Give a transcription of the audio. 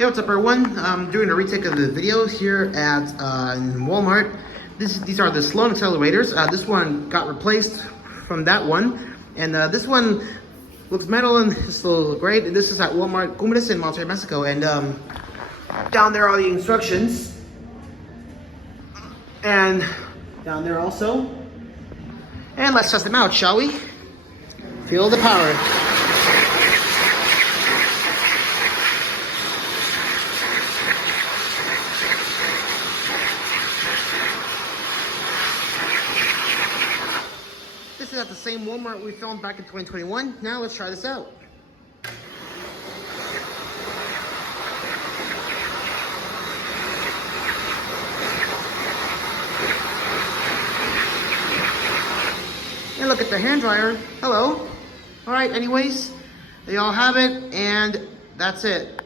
Hey, what's up everyone? I'm doing a retake of the video here at Walmart. These are the Sloan Xlerator's. This one got replaced from that one. And this one looks metal and it's a little great. And this is at Walmart Cumbres in Monterrey, Mexico. And down there are the instructions. And down there also. And let's test them out, shall we? Feel the power. This is at the same Walmart we filmed back in 2021. Now let's try this out. And look at the hand dryer. Hello. All right, anyways, they all have it, and that's it.